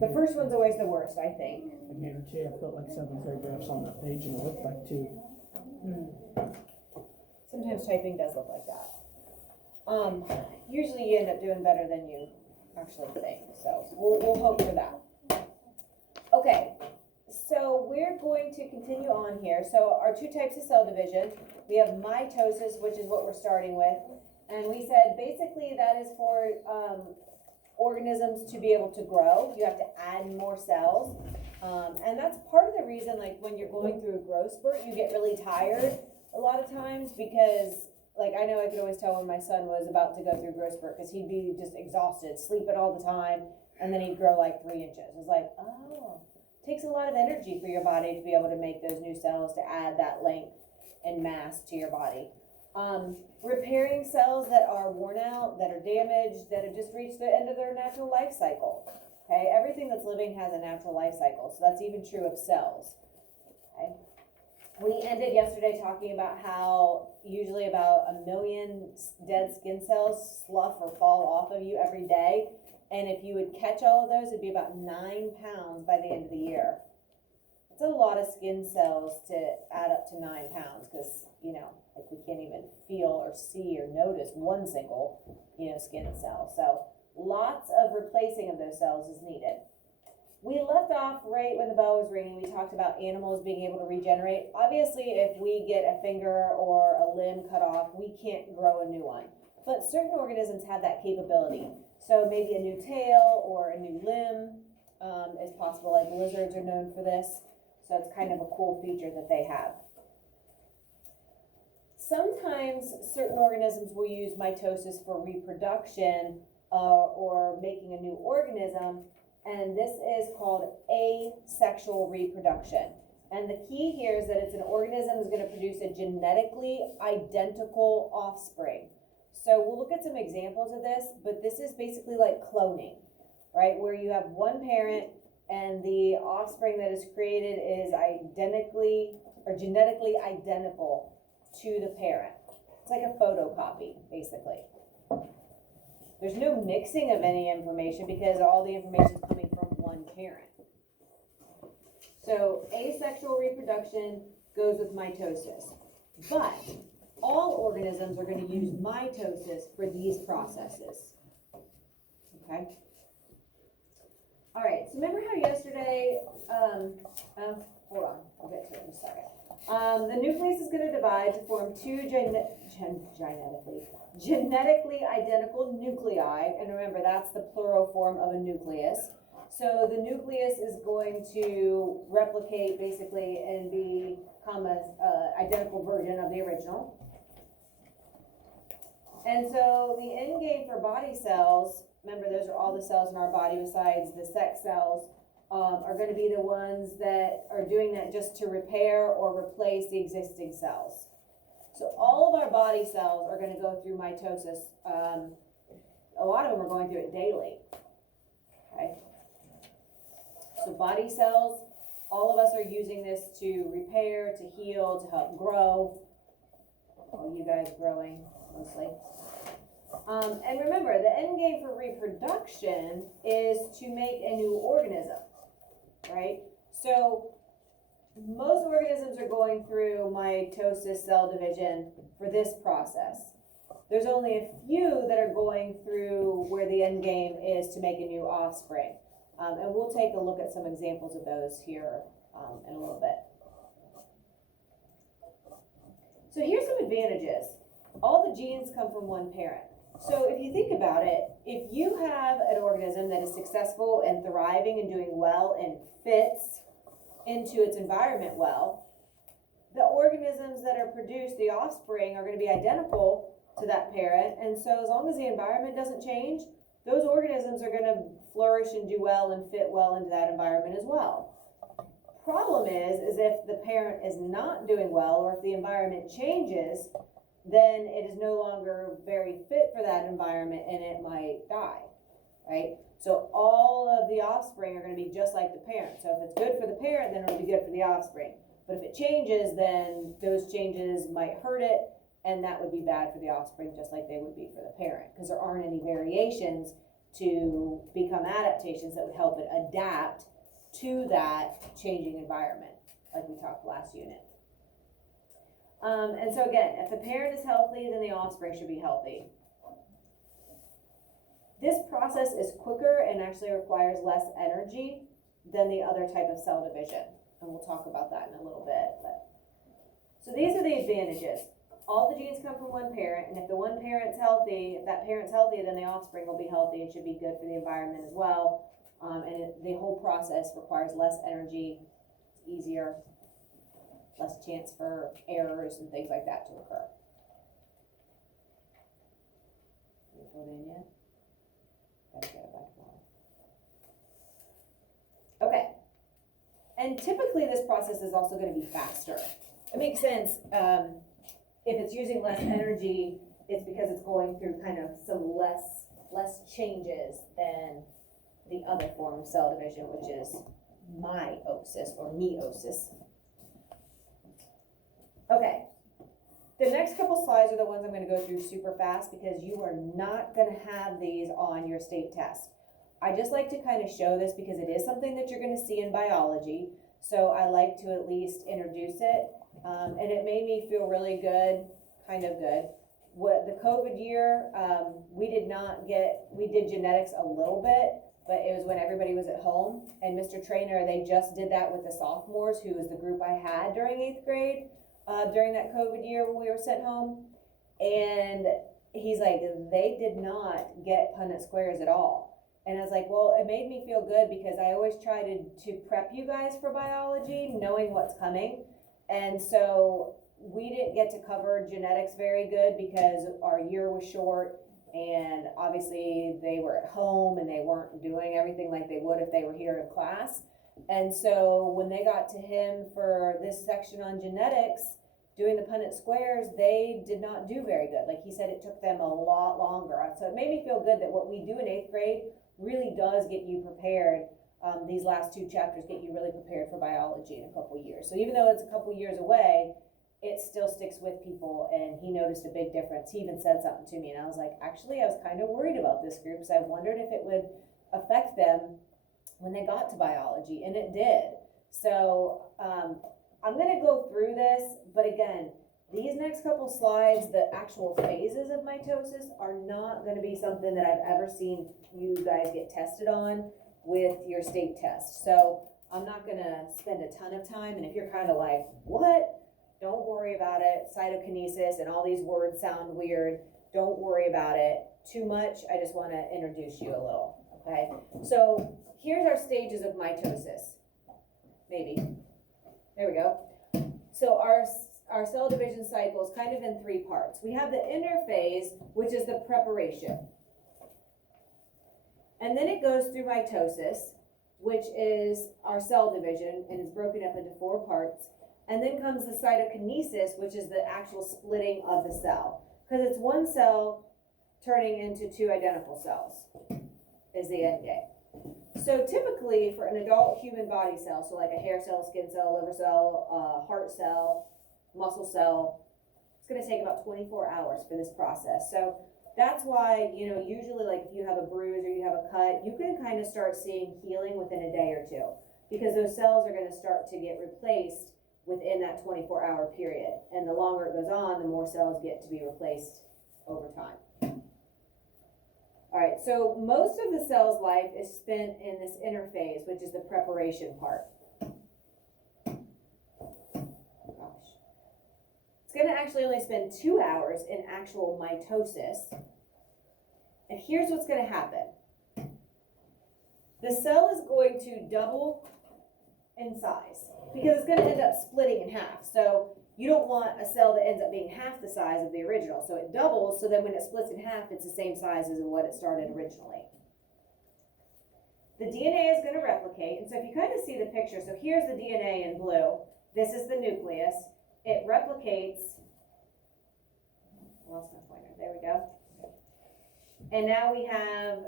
The first one's always the worst, I think. I guarantee I put like 7 paragraphs on that page and it looked like 2. Sometimes typing does look like that. Usually you end up doing better than you actually think, so we'll hope for that. Okay, so we're going to continue on here. So our 2 types of cell division, we have mitosis, which is what we're starting with, and we said basically that is for organisms to be able to grow. You have to add more cells, and that's part of the reason, like when you're going through a growth spurt, you get really tired a lot of times, because like I know I could always tell when my son was about to go through growth spurt, because he'd be just exhausted, sleeping all the time, and then he'd grow like 3 inches. It's like, oh, it takes a lot of energy for your body to be able to make those new cells, to add that length and mass to your body. Repairing cells that are worn out, that are damaged, that have just reached the end of their natural life cycle. Okay, everything that's living has a natural life cycle, so that's even true of cells. Okay. We ended yesterday talking about how usually about 1 million dead skin cells slough or fall off of you every day. And if you would catch all of those, it'd be about 9 pounds by the end of the year. It's a lot of skin cells to add up to 9 pounds, because, you know, like we can't even feel or see or notice one single, skin cell. So lots of replacing of those cells is needed. We left off right when the bell was ringing. We talked about animals being able to regenerate. Obviously, if we get a finger or a limb cut off, we can't grow a new one. But certain organisms have that capability. So maybe a new tail or a new limb is possible. Like lizards are known for this. So it's kind of a cool feature that they have. Sometimes certain organisms will use mitosis for reproduction or making a new organism. And this is called asexual reproduction. And the key here is that it's an organism that's going to produce a genetically identical offspring. So we'll look at some examples of this, but this is basically like cloning, right? Where you have one parent and the offspring that is created is identically or genetically identical to the parent. It's like a photocopy, basically. There's no mixing of any information because all the information is coming from one parent. So asexual reproduction goes with mitosis. But all organisms are going to use mitosis for these processes. Okay? All right, so remember how yesterday, hold on, I'll get to it in a second. The nucleus is going to divide to form 2 genetically identical nuclei, and remember that's the plural form of a nucleus. So the nucleus is going to replicate basically and become an identical version of the original. And so the end game for body cells, remember those are all the cells in our body besides the sex cells, are going to be the ones that are doing that just to repair or replace the existing cells. So all of our body cells are going to go through mitosis. A lot of them are going through it daily. Okay. So body cells, all of us are using this to repair, to heal, to help grow. All you guys growing mostly. And remember, the end game for reproduction is to make a new organism, right? So most organisms are going through mitosis cell division for this process. There's only a few that are going through where the end game is to make a new offspring. And we'll take a look at some examples of those here in a little bit. So here's some advantages. All the genes come from one parent. So if you think about it, if you have an organism that is successful and thriving and doing well and fits into its environment well, the organisms that are produced, the offspring, are going to be identical to that parent. And so as long as the environment doesn't change, those organisms are going to flourish and do well and fit well into that environment as well. Problem is if the parent is not doing well or if the environment changes, then it is no longer very fit for that environment and it might die, right? So all of the offspring are going to be just like the parent. So if it's good for the parent, then it'll be good for the offspring. But if it changes, then those changes might hurt it, and that would be bad for the offspring just like they would be for the parent, because there aren't any variations to become adaptations that would help it adapt to that changing environment, like we talked last unit. And so again, if the parent is healthy, then the offspring should be healthy. This process is quicker and actually requires less energy than the other type of cell division. And we'll talk about that in a little bit. So these are the advantages. All the genes come from one parent, and if the one parent's healthy, if that parent's healthy, then the offspring will be healthy and should be good for the environment as well. The whole process requires less energy, it's easier, less chance for errors and things like that to occur. Did it go in yet? Gotta get it back on. Okay. And typically this process is also going to be faster. It makes sense. If it's using less energy, it's because it's going through kind of some less changes than the other form of cell division, which is meiosis or meiosis. Okay, the next couple slides are the ones I'm going to go through super fast because you are not going to have these on your state test. I just like to kind of show this because it is something that you're going to see in biology, so I like to at least introduce it. And it made me feel really good, kind of good. What the COVID year, we did genetics a little bit, but it was when everybody was at home. And Mr. Trainer, they just did that with the sophomores, who was the group I had during 8th grade, during that COVID year when we were sent home. And he's like, they did not get Punnett squares at all. And I was like, well, it made me feel good because I always try to prep you guys for biology, knowing what's coming. And so we didn't get to cover genetics very good because our year was short, and obviously they were at home and they weren't doing everything like they would if they were here in class. And so when they got to him for this section on genetics, doing the Punnett squares, they did not do very good. Like he said, it took them a lot longer. So it made me feel good that what we do in 8th grade really does get you prepared. These last 2 chapters get you really prepared for biology in a couple years. So even though it's a couple years away, it still sticks with people, and he noticed a big difference. He even said something to me, and I was like, actually, I was kind of worried about this group because I wondered if it would affect them when they got to biology, and it did. So I'm going to go through this, but again, these next couple slides, the actual phases of mitosis, are not going to be something that I've ever seen you guys get tested on with your state test. So I'm not going to spend a ton of time, and if you're kind of like, what? Don't worry about it. Cytokinesis and all these words sound weird. Don't worry about it too much. I just want to introduce you a little, okay? So here's our stages of mitosis. Maybe. There we go. So our cell division cycle is kind of in 3 parts. We have the interphase, which is the preparation. And then it goes through mitosis, which is our cell division, and is broken up into 4 parts. And then comes the cytokinesis, which is the actual splitting of the cell. Because it's one cell turning into 2 identical cells is the end game. So typically for an adult human body cell, so like a hair cell, skin cell, liver cell, heart cell, muscle cell, it's going to take about 24 hours for this process. So that's why, usually like if you have a bruise or you have a cut, you can kind of start seeing healing within a day or 2, because those cells are going to start to get replaced within that 24-hour period. And the longer it goes on, the more cells get to be replaced over time. All right, so most of the cell's life is spent in this interphase, which is the preparation part. Gosh. It's going to actually only spend 2 hours in actual mitosis. And here's what's going to happen. The cell is going to double in size, because it's going to end up splitting in half. So you don't want a cell that ends up being half the size of the original. So it doubles, so then when it splits in half, it's the same size as what it started originally. The DNA is going to replicate, and so if you kind of see the picture, so here's the DNA in blue. This is the nucleus. It replicates. I lost my pointer. There we go. And now we have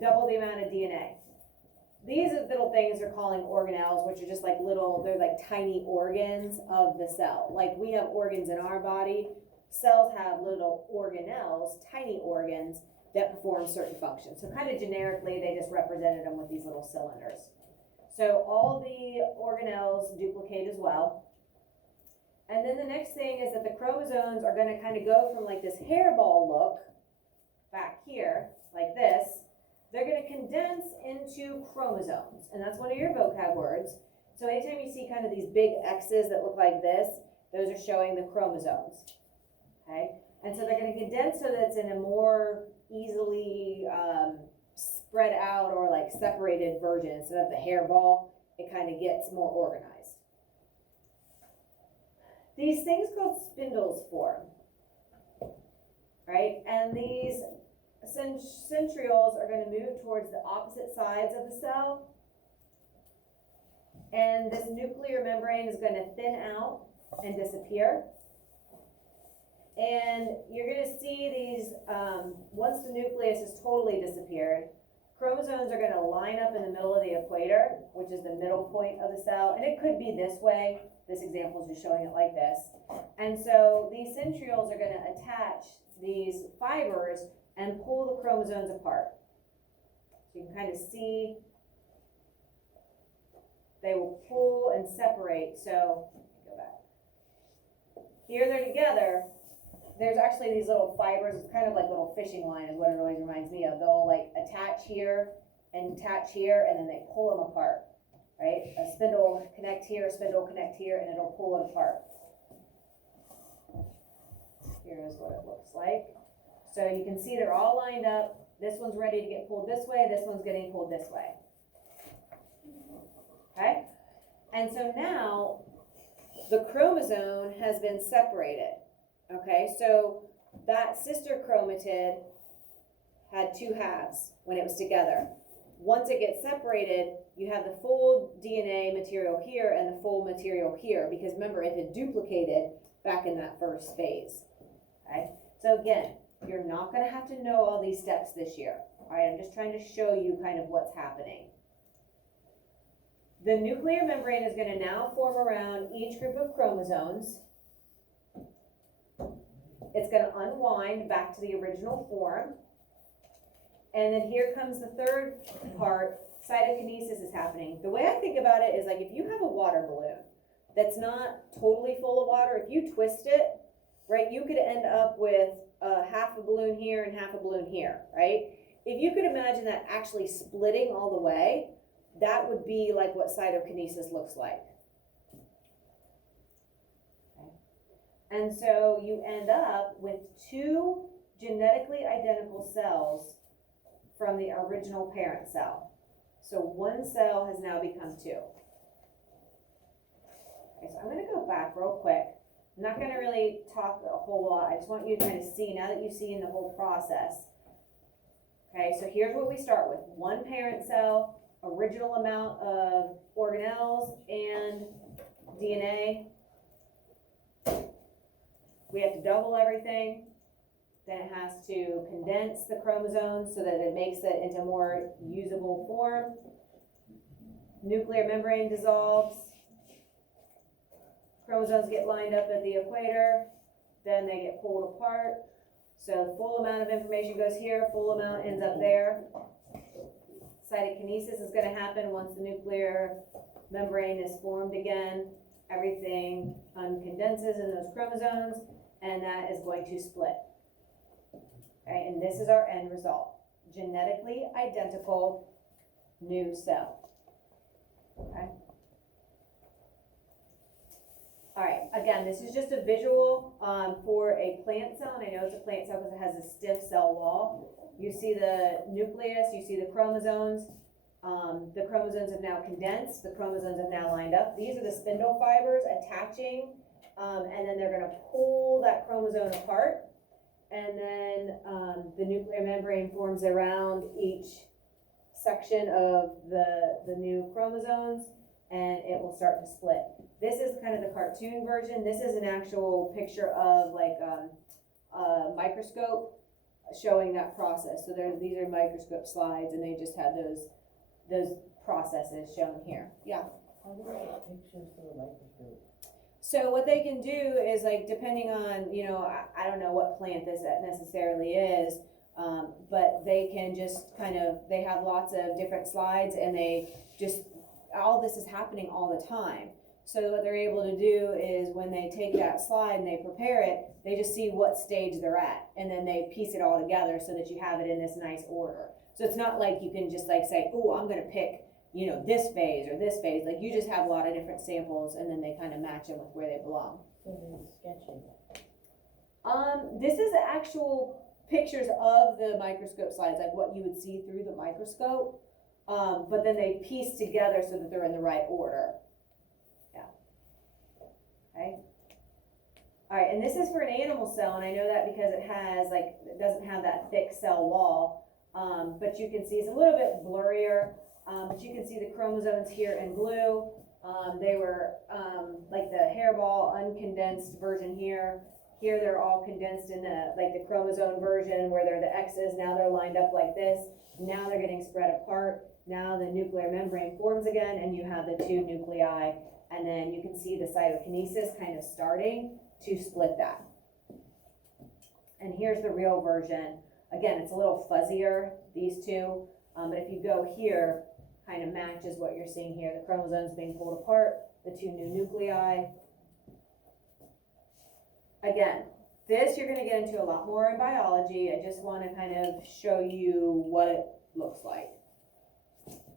double the amount of DNA. These little things are calling organelles, which are just like they're like tiny organs of the cell. Like we have organs in our body, cells have little organelles, tiny organs that perform certain functions. So kind of generically, they just represented them with these little cylinders. So all the organelles duplicate as well. And then the next thing is that the chromosomes are going to kind of go from like this hairball look back here, like this. They're going to condense into chromosomes, and that's one of your vocab words. So anytime you see kind of these big X's that look like this, those are showing the chromosomes, okay? And so they're going to condense so that it's in a more easily spread out or like separated version. Instead of the hairball, it kind of gets more organized. These things called spindles form, right? And these centrioles are going to move towards the opposite sides of the cell. And this nuclear membrane is going to thin out and disappear. And you're going to see these, once the nucleus is totally disappeared, chromosomes are going to line up in the middle of the equator, which is the middle point of the cell. And it could be this way. This example is just showing it like this. And so these centrioles are going to attach these fibers and pull the chromosomes apart. So you can kind of see they will pull and separate. So go back. Here they're together. There's actually these little fibers. It's kind of like little fishing line is what it always reminds me of. They'll like attach here and attach here, and then they pull them apart, right? A spindle will connect here, a spindle will connect here, and it'll pull it apart. Here's what it looks like. So you can see they're all lined up. This one's ready to get pulled this way. This one's getting pulled this way. Okay? And so now the chromosome has been separated. Okay, so that sister chromatid had two halves when it was together. Once it gets separated, you have the full DNA material here and the full material here, because remember, it had duplicated back in that first phase. Okay, so again, you're not going to have to know all these steps this year. All right, I'm just trying to show you kind of what's happening. The nuclear membrane is going to now form around each group of chromosomes. It's going to unwind back to the original form. And then here comes the third part, cytokinesis is happening. The way I think about it is like if you have a water balloon that's not totally full of water, if you twist it, right, you could end up with half a balloon here and half a balloon here, right? If you could imagine that actually splitting all the way, that would be like what cytokinesis looks like. Okay. And so you end up with two genetically identical cells from the original parent cell. So one cell has now become two. Okay, so I'm going to go back real quick. I'm not going to really talk a whole lot. I just want you to kind of see, now that you've seen the whole process. Okay, so here's what we start with. One parent cell, original amount of organelles and DNA. We have to double everything. Then it has to condense the chromosomes so that it makes it into more usable form. Nuclear membrane dissolves. Chromosomes get lined up at the equator. Then they get pulled apart. So the full amount of information goes here, full amount ends up there. Cytokinesis is going to happen once the nuclear membrane is formed again. Everything condenses in those chromosomes, and that is going to split. Okay, and this is our end result. Genetically identical new cell. Okay. All right, again, this is just a visual for a plant cell, and I know it's a plant cell because it has a stiff cell wall. You see the nucleus, you see the chromosomes. The chromosomes have now condensed, the chromosomes have now lined up. These are the spindle fibers attaching, and then they're gonna pull that chromosome apart. And then the nuclear membrane forms around each section of the new chromosomes, and it will start to split. This is kind of the cartoon version. This is an actual picture of like a microscope showing that process. So these are microscope slides, and they just have those processes shown here. Yeah. How do they get pictures through a microscope? So what they can do is, like, depending on, you know, I don't know what plant this necessarily is, But they can just they have lots of different slides, and they just, all this is happening all the time. So what they're able to do is when they take that slide and they prepare it, they just see what stage they're at, and then they piece it all together so that you have it in this nice order. So it's not like you can just like say, oh, I'm gonna pick, you know, this phase or this phase. Like, you just have a lot of different samples, and then they kind of match them with where they belong. So they're sketching. This is actual pictures of the microscope slides, like what you would see through the microscope. But then they piece together so that they're in the right order. Yeah. Okay. All right, and this is for an animal cell, and I know that because it doesn't have that thick cell wall. But you can see it's a little bit blurrier. But you can see the chromosomes here in blue. They were like the hairball uncondensed version here. Here they're all condensed in the chromosome version where they're the X's. Now they're lined up like this. Now they're getting spread apart. Now the nuclear membrane forms again, and you have the two nuclei. And then you can see the cytokinesis kind of starting to split that. And here's the real version. Again, it's a little fuzzier, these two. But if you go here, kind of matches what you're seeing here. The chromosomes being pulled apart, the two new nuclei. Again, this you're going to get into a lot more in biology. I just want to kind of show you what it looks like.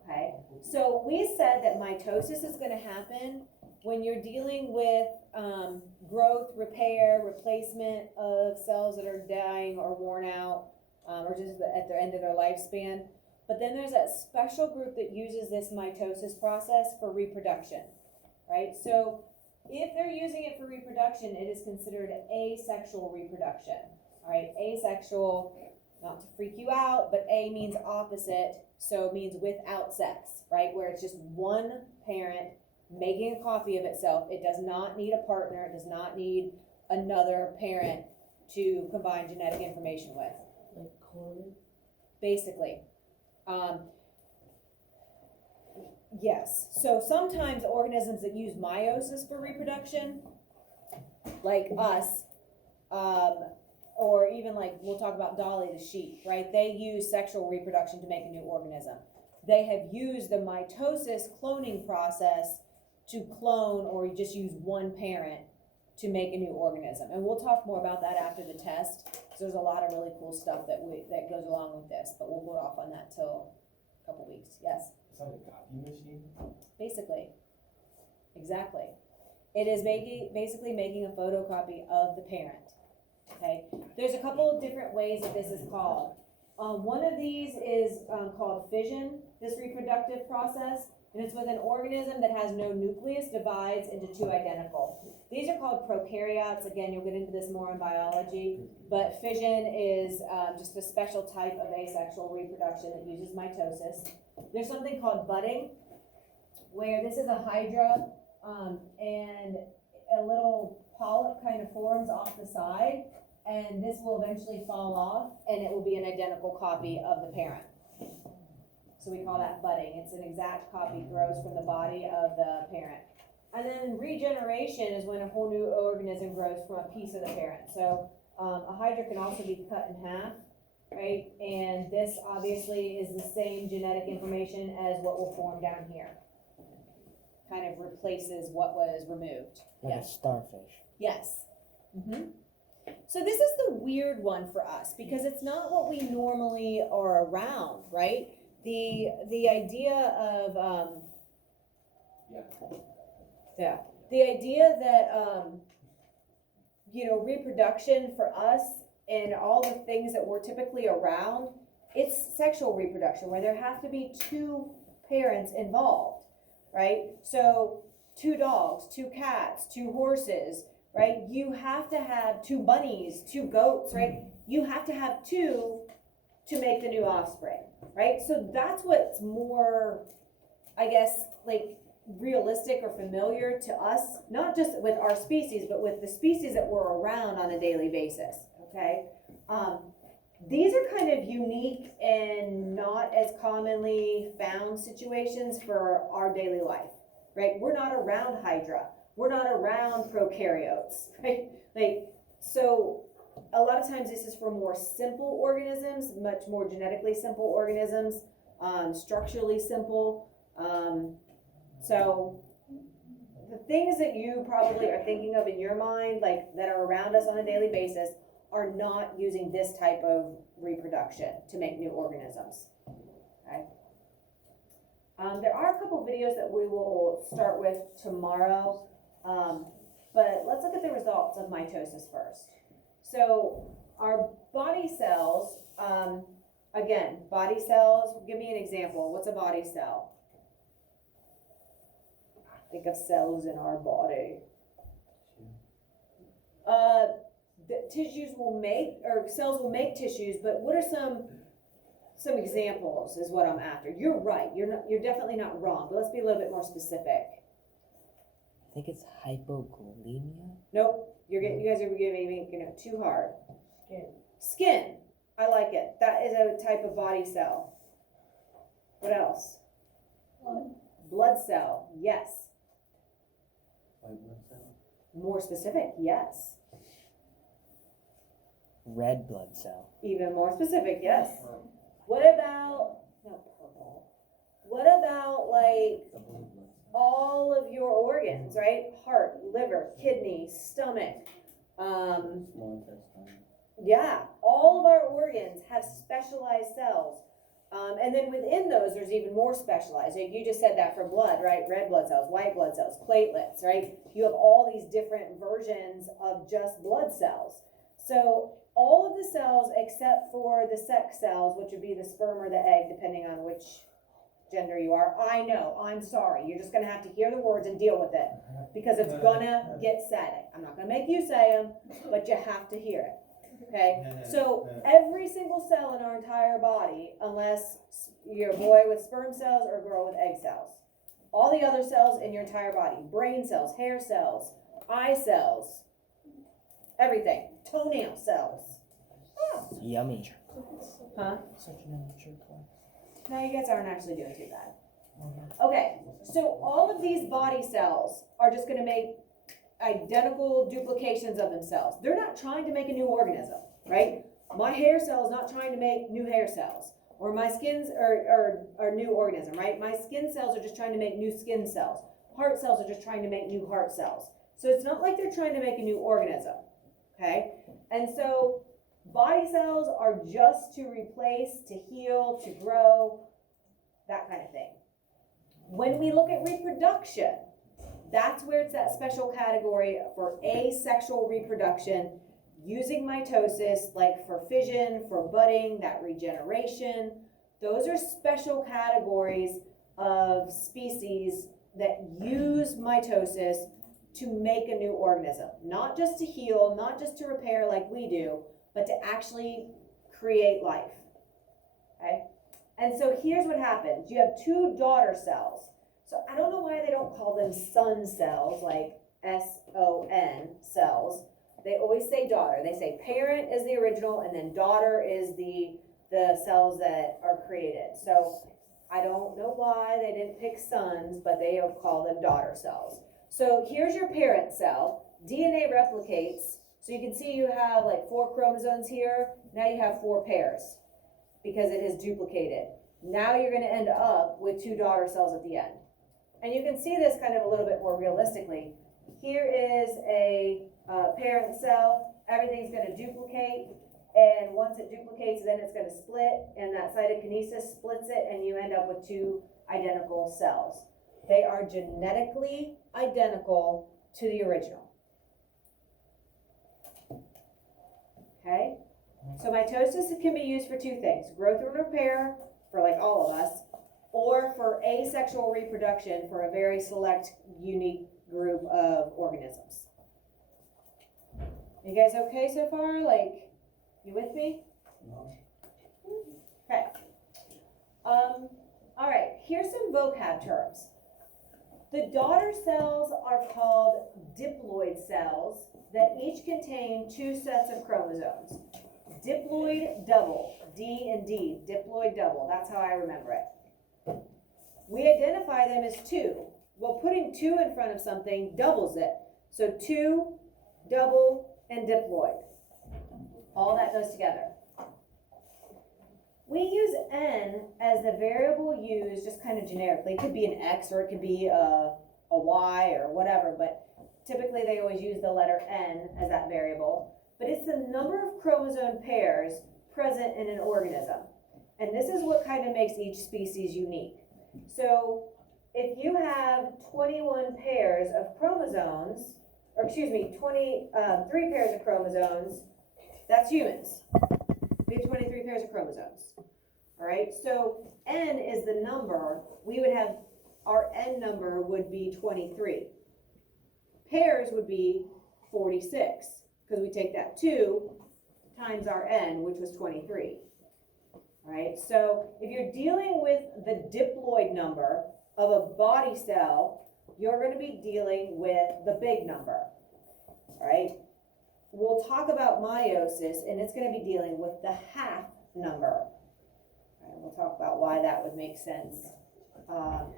Okay, so we said that mitosis is going to happen when you're dealing with growth, repair, replacement of cells that are dying or worn out or just at the end of their lifespan. But then there's that special group that uses this mitosis process for reproduction, right? So if they're using it for reproduction, it is considered asexual reproduction, all right? Asexual, not to freak you out, but A means opposite, so it means without sex, right? Where it's just one parent making a copy of itself. It does not need a partner. It does not need another parent to combine genetic information with. Like cloning? Basically. Yes. So sometimes organisms that use meiosis for reproduction, like us, or even like we'll talk about Dolly the sheep, right? They use sexual reproduction to make a new organism. They have used the mitosis cloning process to clone or just use one parent to make a new organism. And we'll talk more about that after the test. So there's a lot of really cool stuff that goes along with this, but we'll put off on that till a couple weeks. Yes? It's like a copy machine? Basically. Exactly. It is basically making a photocopy of the parent. Okay? There's a couple of different ways that this is called. One of these is called fission, this reproductive process, and it's when an organism that has no nucleus divides into two identical. These are called prokaryotes. Again, you'll get into this more in biology, but fission is just a special type of asexual reproduction that uses mitosis. There's something called budding, where this is a hydra, and a little polyp kind of forms off the side, and this will eventually fall off, and it will be an identical copy of the parent. So we call that budding. It's an exact copy grows from the body of the parent. And then regeneration is when a whole new organism grows from a piece of the parent. So a hydra can also be cut in half, right? And this obviously is the same genetic information as what will form down here. Kind of replaces what was removed. Like Yes. a starfish. Yes. So this is the weird one for us because it's not what we normally are around, right? The idea of the idea that reproduction for us and all the things that we're typically around, it's sexual reproduction where there have to be two parents involved, right? So 2 dogs, 2 cats, 2 horses, right? You have to have 2 bunnies, 2 goats, right? You have to have 2 to make the new offspring, right? So that's what's more, I guess, like realistic or familiar to us, not just with our species, but with the species that we're around on a daily basis, okay? These are kind of unique and not as commonly found situations for our daily life, right? We're not around hydra. We're not around prokaryotes, right? So a lot of times this is for more simple organisms, much more genetically simple organisms, structurally simple. So the things that you probably are thinking of in your mind, like that are around us on a daily basis, are not using this type of reproduction to make new organisms. Okay. There are a couple videos that we will start with tomorrow, but let's look at the results of mitosis first. So our body cells, again, body cells, give me an example. What's a body cell? Think of cells in our body. The tissues will make, or cells will make tissues, but what are some examples is what I'm after. You're right, you're definitely not wrong, but let's be a little bit more specific. I think it's hypoglycemia. Nope, you guys are giving me too hard. Skin. Skin, I like it. That is a type of body cell. What else? Blood cell, yes. White blood cell? More specific, yes. Red blood cell. Even more specific, yes. What about, not purple, what about like The blue blood cell. all of your organs, right? Heart, liver, kidney, stomach, Small intestine. yeah, all of our organs have specialized cells. And then within those, there's even more specialized. So you just said that for blood, right? Red blood cells, white blood cells, platelets, right? You have all these different versions of just blood cells. So all of the cells except for the sex cells, which would be the sperm or the egg, depending on which gender you are. I know, I'm sorry. You're just gonna have to hear the words and deal with it because it's gonna get said. I'm not gonna make you say them, but you have to hear it. Okay, so every single cell in our entire body, unless you're a boy with sperm cells or a girl with egg cells, all the other cells in your entire body, brain cells, hair cells, eye cells, everything, toenail cells. Yummy. Huh? Such an immature class. No, you guys aren't actually doing too bad. Okay, so all of these body cells are just gonna make identical duplications of themselves. They're not trying to make a new organism, right? My hair cell is not trying to make new hair cells, or my skin's or new organism, right? My skin cells are just trying to make new skin cells. Heart cells are just trying to make new heart cells. So it's not like they're trying to make a new organism, okay? And so body cells are just to replace, to heal, to grow, that kind of thing. When we look at reproduction, that's where it's that special category for asexual reproduction using mitosis, like for fission, for budding, that regeneration. Those are special categories of species that use mitosis to make a new organism. Not just to heal, not just to repair like we do, but to actually create life, okay? And so here's what happens. You have two daughter cells. So I don't know why they don't call them son cells, like S-O-N cells. They always say daughter. They say parent is the original, and then daughter is the cells that are created. So I don't know why they didn't pick sons, but they have called them daughter cells. So here's your parent cell. DNA replicates. So you can see you have like 4 chromosomes here. Now you have 4 pairs because it has duplicated. Now you're going to end up with 2 daughter cells at the end. And you can see this kind of a little bit more realistically. Here is a parent cell. Everything's going to duplicate. And once it duplicates, then it's going to split. And that cytokinesis splits it. And you end up with 2 identical cells. They are genetically identical to the original. Okay? So mitosis can be used for 2 things. Growth and repair, for like all of us, or for asexual reproduction for a very select, unique group of organisms. You guys okay so far? Like, you with me? No. Okay. All right, here's some vocab terms. The daughter cells are called diploid cells that each contain 2 sets of chromosomes. Diploid double, D and D, diploid double, that's how I remember it. We identify them as 2. Well, putting 2 in front of something doubles it. So 2, double, and diploid. All that goes together. We use n as the variable used just kind of generically. It could be an x or it could be a y or whatever, but typically they always use the letter n as that variable. But it's the number of chromosome pairs present in an organism. And this is what kind of makes each species unique. So if you have 21 pairs of chromosomes, or excuse me, 23 pairs of chromosomes, that's humans. We have 23 pairs of chromosomes. All right, so n is the number. We would have, our n number would be 23. Pairs would be 46, because we take that 2 times our n, which was 23. All right, so if you're dealing with the diploid number of a body cell, you're going to be dealing with the big number. All right, we'll talk about meiosis, and it's going to be dealing with the half number. All right, we'll talk about why that would make sense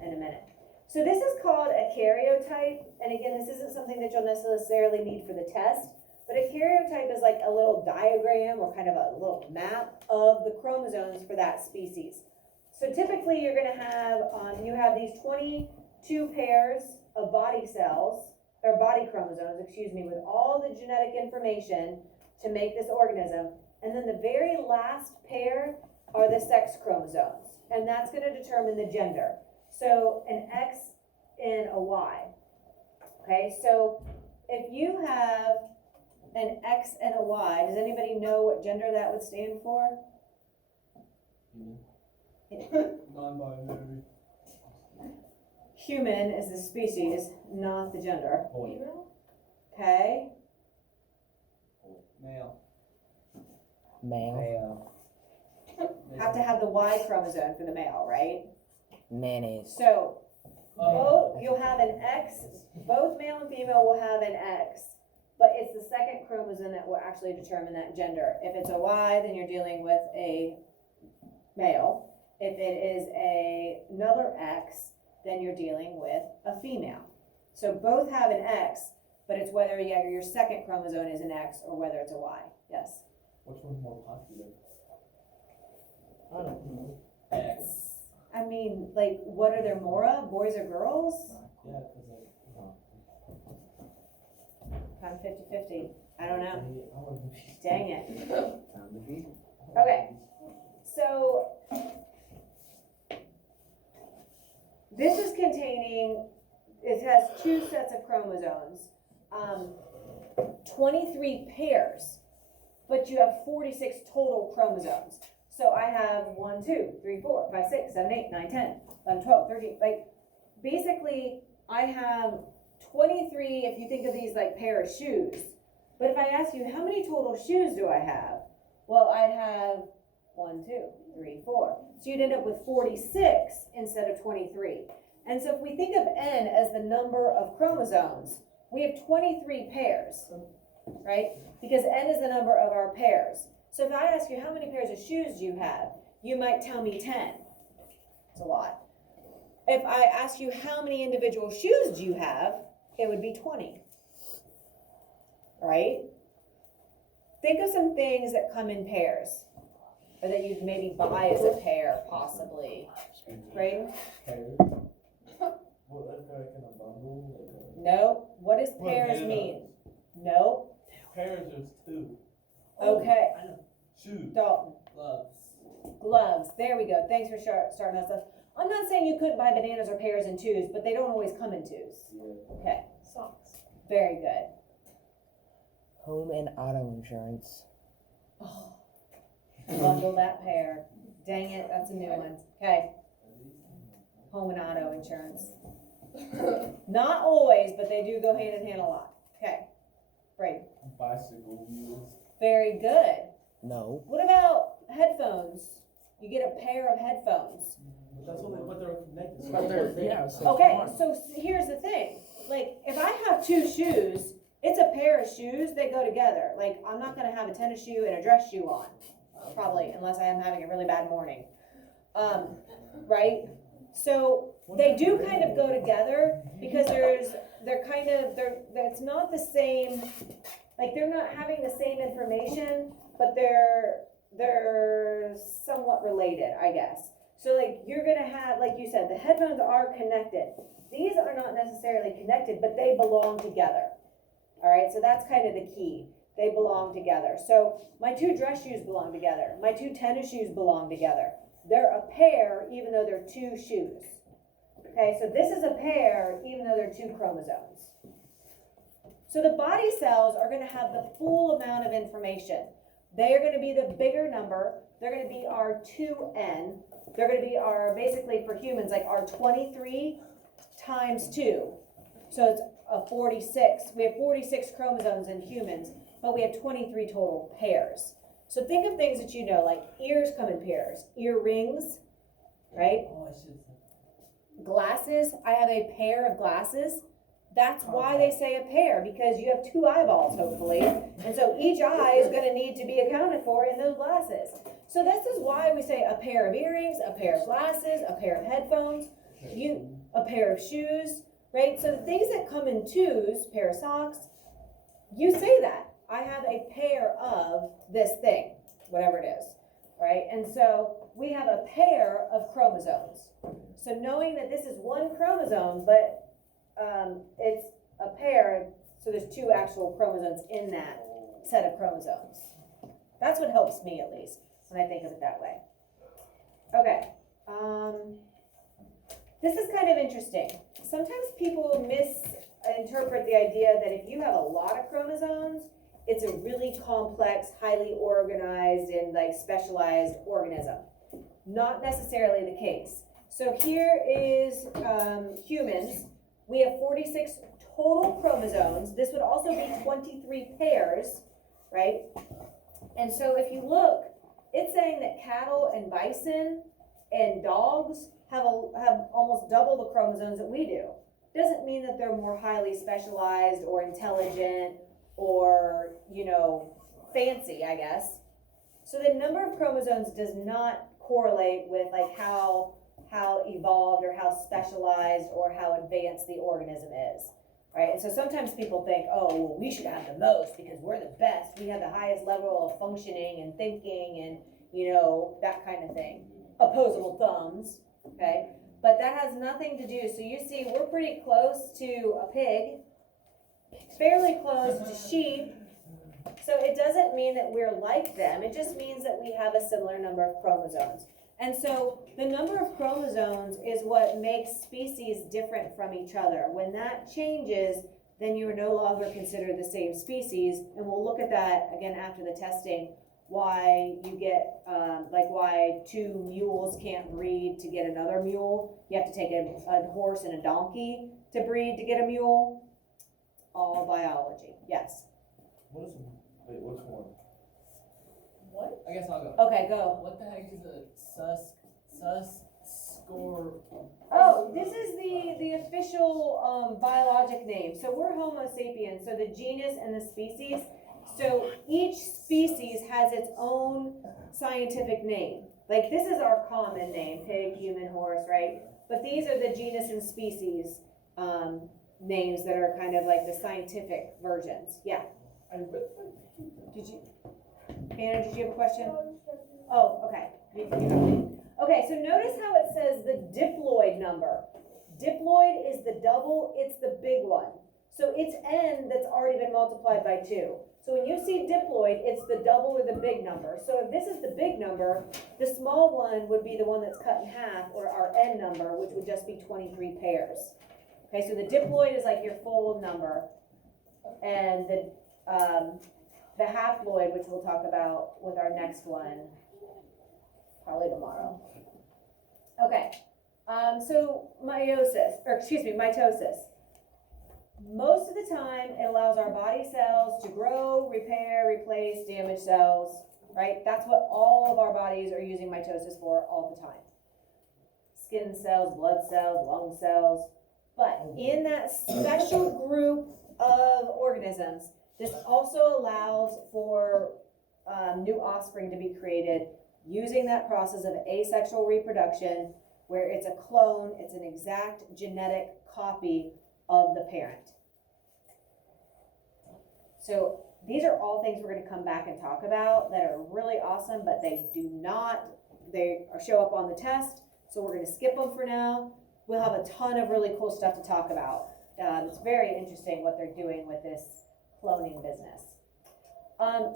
in a minute. So this is called a karyotype, and again, this isn't something that you'll necessarily need for the test, but a karyotype is like a little diagram or kind of a little map of the chromosomes for that species. So typically you're going to have, you have these 22 pairs of body cells, or body chromosomes, excuse me, with all the genetic information to make this organism. And then the very last pair are the sex chromosomes. And that's going to determine the gender. So an X and a Y. Okay, so if you have an X and a Y, does anybody know what gender that would stand for? Non-binary. Human is the species, not the gender. Boy. Okay? Male. Male. Have to have the Y chromosome for the male, right? Mayonnaise. So, both, you'll have an X, both male and female will have an X, but it's the second chromosome that will actually determine that gender. If it's a Y, then you're dealing with a male. If it is another X, then you're dealing with a female. So both have an X, but it's whether your second chromosome is an X or whether it's a Y. Yes? Which one's more popular? I don't know. X. I mean, like, what are there more of? Boys or girls? Yeah, because I'm 50-50. I don't know. I want to be. Dang it. Time to be. Okay. So, this is containing, it has 2 sets of chromosomes, 23 pairs, but you have 46 total chromosomes. So I have 1, 2, 3, 4, 5, 6, 7, 8, 9, 10, 11, 12, 13, like, basically, I have 23, if you think of these like pair of shoes. But if I ask you, how many total shoes do I have? Well, I'd have 1, 2, 3, 4. So you'd end up with 46 instead of 23. And so if we think of n as the number of chromosomes, we have 23 pairs, right? Because n is the number of our pairs. So if I ask you how many pairs of shoes do you have, you might tell me 10. It's a lot. If I ask you how many individual shoes do you have, it would be 20. Right? Think of some things that come in pairs, or that you'd maybe buy as a pair, possibly. Right? Pairs. What, like in a bundle? No. What does Well, pairs yeah. mean? No. Pairs is 2. Okay. Shoes. Dalton. Gloves. Gloves. There we go. Thanks for starting us off. I'm not saying you couldn't buy bananas or pears in 2s, but they don't always come in 2s. Yeah. Okay. Socks. Very good. Home and auto insurance. Oh, bundle that pair. Dang it, that's a new one. Okay. Home and auto insurance. Not always, but they do go hand in hand a lot. Okay. Great. Bicycle wheels. Very good. No. What about headphones? You get a pair of headphones. But that's what they're connected. But they're, yeah, so. Okay, so here's the thing. Like, if I have 2 shoes, it's a pair of shoes, they go together. Like, I'm not gonna have a tennis shoe and a dress shoe on, probably, unless I am having a really bad morning. Right? So, they do kind of go together, because it's not the same, like, they're not having the same information, but they're somewhat related, I guess. So like you're gonna have, like you said, the headphones are connected. These are not necessarily connected, but they belong together. All right, so that's kind of the key. They belong together. So my two dress shoes belong together. My two tennis shoes belong together. They're a pair even though they're two shoes. Okay, so this is a pair even though they're two chromosomes. So the body cells are gonna have the full amount of information. They are gonna be the bigger number. They're gonna be our 2N. They're gonna be our, basically for humans, like our 23 times 2. So it's a 46. We have 46 chromosomes in humans, but we have 23 total pairs. So think of things that you know, like ears come in pairs. Earrings, right? Oh, I should say. Glasses, I have a pair of glasses. That's why they say a pair, because you have two eyeballs, hopefully. And so each eye is gonna need to be accounted for in those glasses. So this is why we say a pair of earrings, a pair of glasses, a pair of headphones, a pair of shoes, right? So the things that come in twos, pair of socks, you say that. I have a pair of this thing, whatever it is, right? And so we have a pair of chromosomes. So knowing that this is one chromosome, but it's a pair, so there's two actual chromosomes in that set of chromosomes. That's what helps me, at least, when I think of it that way. Okay, this is kind of interesting. Sometimes people misinterpret the idea that if you have a lot of chromosomes, it's a really complex, highly organized, and like specialized organism. Not necessarily the case. So here is humans. We have 46 total chromosomes. This would also be 23 pairs, right? And so if you look, it's saying that cattle and bison and dogs have almost double the chromosomes that we do. Doesn't mean that they're more highly specialized or intelligent or, you know, fancy, I guess. So the number of chromosomes does not correlate with like how evolved or how specialized or how advanced the organism is, right? And so sometimes people think, oh, well, we should have the most because we're the best. We have the highest level of functioning and thinking and, you know, that kind of thing. Opposable thumbs, okay? But that has nothing to do. So you see, we're pretty close to a pig, fairly close to sheep. So it doesn't mean that we're like them. It just means that we have a similar number of chromosomes. And so the number of chromosomes is what makes species different from each other. When that changes, then you are no longer considered the same species. And we'll look at that again after the testing, why you get, like why two mules can't breed to get another mule. You have to take a horse and a donkey to breed to get a mule. All biology, yes. What is, wait, which one? What? I guess I'll go. Okay, go. What the heck is a score? Oh, this is the official biologic name. So we're Homo sapiens, so the genus and the species. So each species has its own scientific name. Like this is our common name, pig, human, horse, right? But these are the genus and species names that are kind of like the scientific versions. Yeah. Did you, Hannah, did you have a question? Oh, okay. You have me. Okay, so notice how it says the diploid number. Diploid is the double, it's the big one. So it's n that's already been multiplied by 2. So when you see diploid, it's the double or the big number. So if this is the big number, the small one would be the one that's cut in half, or our n number, which would just be 23 pairs. Okay, so the diploid is like your full number. And the haploid, which we'll talk about with our next one, probably tomorrow. Okay, so mitosis. Most of the time, it allows our body cells to grow, repair, replace damaged cells, right? That's what all of our bodies are using mitosis for all the time. Skin cells, blood cells, lung cells. But in that special group of organisms, this also allows for new offspring to be created using that process of asexual reproduction, where it's a clone, it's an exact genetic copy of the parent. So these are all things we're gonna come back and talk about that are really awesome, but they show up on the test, so we're gonna skip them for now. We'll have a ton of really cool stuff to talk about. It's very interesting what they're doing with this cloning business.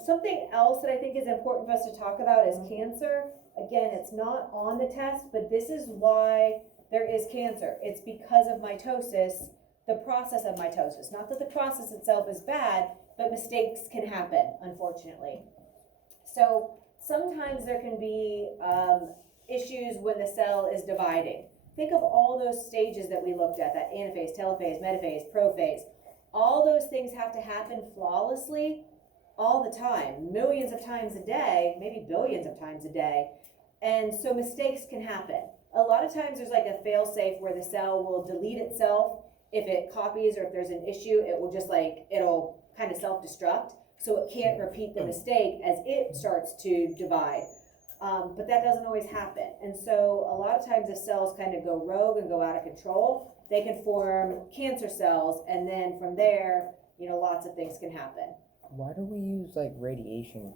Something else that I think is important for us to talk about is cancer. Again, it's not on the test, but this is why there is cancer. It's because of mitosis, the process of mitosis. Not that the process itself is bad, but mistakes can happen, unfortunately. So sometimes there can be issues when the cell is dividing. Think of all those stages that we looked at, that anaphase, telophase, metaphase, prophase. All those things have to happen flawlessly all the time, millions of times a day, maybe billions of times a day. And so mistakes can happen. A lot of times there's like a fail-safe where the cell will delete itself. If it copies or if there's an issue, it will just it'll kind of self-destruct. So it can't repeat the mistake as it starts to divide. But that doesn't always happen. And so a lot of times if cells kind of go rogue and go out of control, they can form cancer cells. And then from there, lots of things can happen. Why do we use like radiation?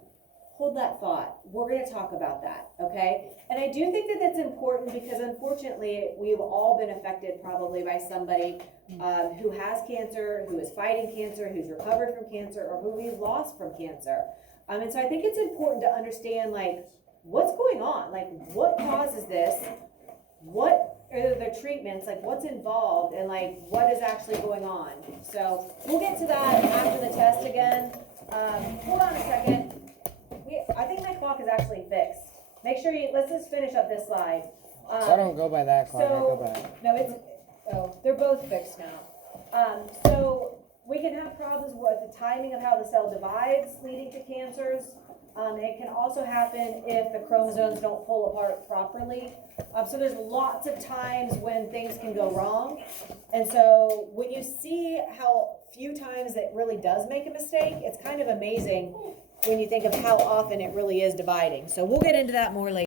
Hold that thought. We're going to talk about that, okay? And I do think that that's important because unfortunately we've all been affected probably by somebody who has cancer, who is fighting cancer, who's recovered from cancer, or who we've lost from cancer. And so I think it's important to understand what's going on, what causes this, what are the treatments, what's involved, and what is actually going on. So we'll get to that after the test again. Hold on a second. I think my clock is actually fixed. Make sure let's just finish up this slide. I don't go by that clock, I go by. They're both fixed now. So we can have problems with the timing of how the cell divides, leading to cancers. It can also happen if the chromosomes don't pull apart properly. So there's lots of times when things can go wrong. And so when you see how few times it really does make a mistake, it's kind of amazing when you think of how often it really is dividing. So we'll get into that more later.